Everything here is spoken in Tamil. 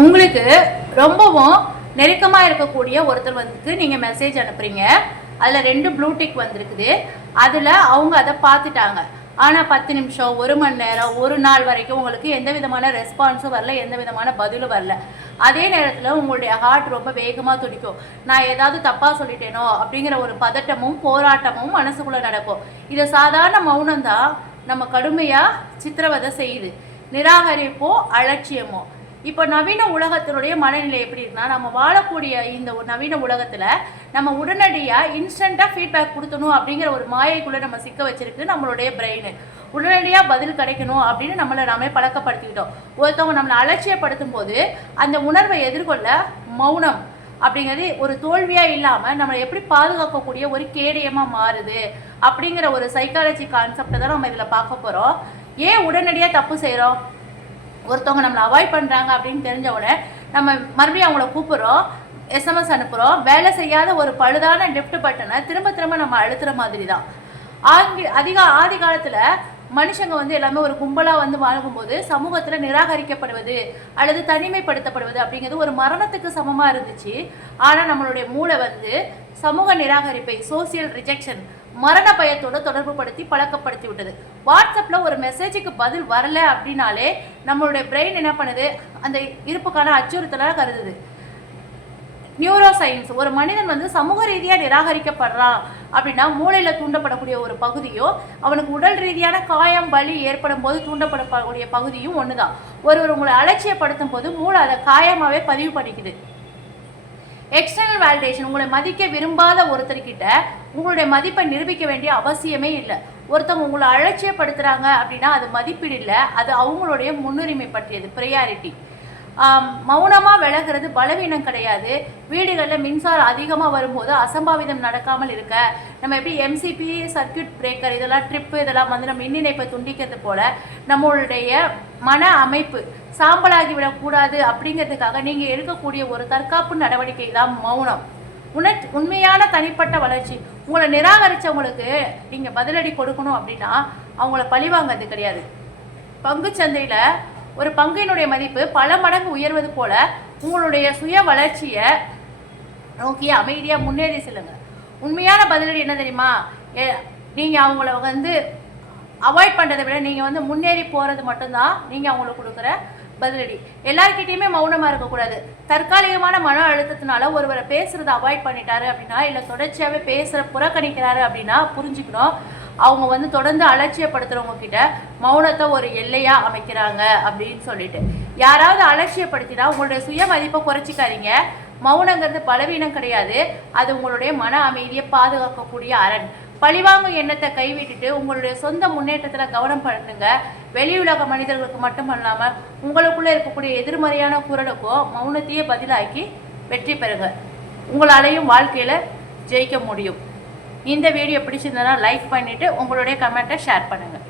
உங்களுக்கு ரொம்பவும் நெருக்கமாக இருக்கக்கூடிய ஒருத்தர் வந்துட்டு நீங்கள் மெசேஜ் அனுப்புறீங்க. அதில் 2 ப்ளூ டிக் வந்திருக்குது. அதில் அவங்க அதை பார்த்துட்டாங்க. ஆனால் 10 நிமிஷம், 1 மணி நேரம், 1 நாள் வரைக்கும் உங்களுக்கு எந்த விதமான ரெஸ்பான்ஸும் வரல, எந்த விதமான பதிலும் வரல. அதே நேரத்தில் உங்களுடைய ஹார்ட் ரொம்ப வேகமாக துடிக்கும். நான் ஏதாவது தப்பாக சொல்லிட்டேனோ அப்படிங்கிற ஒரு பதட்டமும் போராட்டமும் மனசுக்குள்ளே நடக்கும். இது சாதாரண மௌனம் தான் நம்ம கடுமையாக சித்திரவதை செய்யுது. நிராகரிப்போ அலட்சியமோ. இப்போ நவீன உலகத்தினுடைய மனநிலை எப்படி இருக்குன்னா, நம்ம வாழக்கூடிய இந்த நவீன உலகத்தில் நம்ம உடனடியாக இன்ஸ்டண்ட்டாக ஃபீட்பேக் கொடுத்தணும் அப்படிங்கிற ஒரு மாயைக்குள்ளே நம்ம சிக்க வச்சிருக்கு நம்மளுடைய பிரெயின். உடனடியாக பதில் கிடைக்கணும் அப்படின்னு நம்மளை நாமே பழக்கப்படுத்திக்கிட்டோம். ஒருத்தவங்க நம்மளை அலட்சியப்படுத்தும் போது அந்த உணர்வை எதிர்கொள்ள மௌனம் அப்படிங்கிறது ஒரு தோல்வியாக இல்லாமல் நம்மளை எப்படி பாதுகாக்கக்கூடிய ஒரு கேடயமாக மாறுது அப்படிங்கிற ஒரு சைக்காலஜி கான்செப்டை தான் நம்ம இதில் பார்க்க போகிறோம். ஏன் உடனடியாக தப்பு செய்கிறோம்? ஒருத்தவங்க நம்மளை அவாய்ட் பண்ணுறாங்க அப்படின்னு தெரிஞ்ச உடனே நம்ம மறுபடியும் அவங்கள கூப்பிட்றோம், எஸ்எம்எஸ் அனுப்புகிறோம். வேலை செய்யாத ஒரு பழுதான லெஃப்ட் பட்டனை திரும்ப திரும்ப நம்ம அழுத்துற மாதிரி தான். ஆதி காலத்தில் மனுஷங்க எல்லாமே ஒரு கும்பலாக வாழும்போது சமூகத்தில் நிராகரிக்கப்படுவது அல்லது தனிமைப்படுத்தப்படுவது அப்படிங்கிறது ஒரு மரணத்துக்கு சமமாக இருந்துச்சு. ஆனால் நம்மளுடைய மூளை சமூக நிராகரிப்பை, சோசியல் ரிஜெக்ஷன், மரண பயத்தோடு தொடர்பு படுத்தி பழக்கப்படுத்தி விட்டது. வாட்ஸ்அப்பில் ஒரு மெசேஜுக்கு பதில் வரல அப்படின்னாலே நம்மளுடைய பிரெயின் என்ன பண்ணுது, அந்த இருப்புக்கான அச்சுறுத்தலாக கருதுது. நியூரோ சயின்ஸ், ஒரு மனிதன் சமூக ரீதியாக நிராகரிக்கப்படுறான் அப்படின்னா மூளையில் தூண்டப்படக்கூடிய ஒரு பகுதியோ அவனுக்கு உடல் ரீதியான காயம் வலி ஏற்படும் போது தூண்டப்படக்கூடிய பகுதியும் ஒன்று தான். ஒருவர் உங்களை அலட்சியப்படுத்தும் போது மூளை அதை காயமாகவே பதிவு பண்ணிக்குது. எக்ஸ்டர்னல் வேலிடேஷன், உங்களை மதிக்க விரும்பாத ஒருத்தர்கிட்ட உங்களுடைய மதிப்பை நிரூபிக்க வேண்டிய அவசியமே இல்லை. ஒருத்தவங்க உங்களை அலட்சியப்படுத்துகிறாங்க அப்படின்னா அது மதிப்பீடு இல்லை, அது அவங்களுடைய முன்னுரிமை பற்றியது, ப்ரையாரிட்டி. மௌனமாக விலகிறது பலவீனம் கிடையாது. வீடுகளில் மின்சாரம் அதிகமாக வரும்போது அசம்பாவிதம் நடக்காமல் இருக்க நம்ம எப்படி எம்சிபி, சர்க்கியூட் பிரேக்கர், இதெல்லாம் ட்ரிப்பு, இதெல்லாம் நம்ம மின் இணைப்பை துண்டிக்கிறது போல் நம்மளுடைய மன அமைப்பு சாம்பலாகி விடக்கூடாது அப்படிங்கிறதுக்காக நீங்கள் எடுக்கக்கூடிய ஒரு தற்காப்பு நடவடிக்கை தான் மௌனம். உண்மையான தனிப்பட்ட வளர்ச்சி. உங்களை நிராகரித்தவங்களுக்கு நீங்கள் பதிலடி கொடுக்கணும் அப்படின்னா அவங்கள பழிவாங்கிறது கிடையாது. பங்குச்சந்தையில் ஒரு பங்கினுடைய மதிப்பு பல மடங்கு உயர்வது போல உங்களுடைய சுய வளர்ச்சியை நோக்கி அமைதியாக முன்னேறி செல்லுங்க. உண்மையான பதிலடி என்ன தெரியுமா? நீங்கள் அவங்கள அவாய்ட் பண்ணுறதை விட நீங்கள் முன்னேறி போகிறது மட்டும்தான் நீங்கள் அவங்களுக்கு கொடுக்குற பதிலடி. எல்லார்கிட்டையுமே மௌனமாக இருக்கக்கூடாது. தற்காலிகமான மன அழுத்தத்தினால ஒருவரை பேசுகிறத அவாய்ட் பண்ணிட்டாரு அப்படின்னா, இல்லை தொடர்ச்சியாகவே புறக்கணிக்கிறாரு அப்படின்னா புரிஞ்சுக்கணும், அவங்க தொடர்ந்து அலட்சியப்படுத்துகிறவங்க கிட்ட மௌனத்தை ஒரு எல்லையாக அமைக்கிறாங்க அப்படின்னு சொல்லிட்டு. யாராவது அலட்சியப்படுத்தினா உங்களுடைய சுய மதிப்பை குறைச்சிக்காதீங்க. மௌனங்கிறது பலவீனம் கிடையாது, அது உங்களுடைய மன அமைதியை பாதுகாக்கக்கூடிய அரண். பழிவாங்கும் எண்ணத்தை கைவிட்டுட்டு உங்களுடைய சொந்த முன்னேற்றத்தில் கவனம் பண்ணுங்க. வெளியுலக மனிதர்களுக்கு மட்டும் இல்லாமல் உங்களுக்குள்ளே இருக்கக்கூடிய எதிர்மறையான குரலுக்கோ மௌனத்தையே பதிலாக்கி வெற்றி பெறுங்க. உங்களாலையும் வாழ்க்கையில் ஜெயிக்க முடியும். இந்த வீடியோ பிடிச்சிருந்தனா லைக் பண்ணிவிட்டு உங்களுடைய கமெண்ட்டை ஷேர் பண்ணுங்கள்.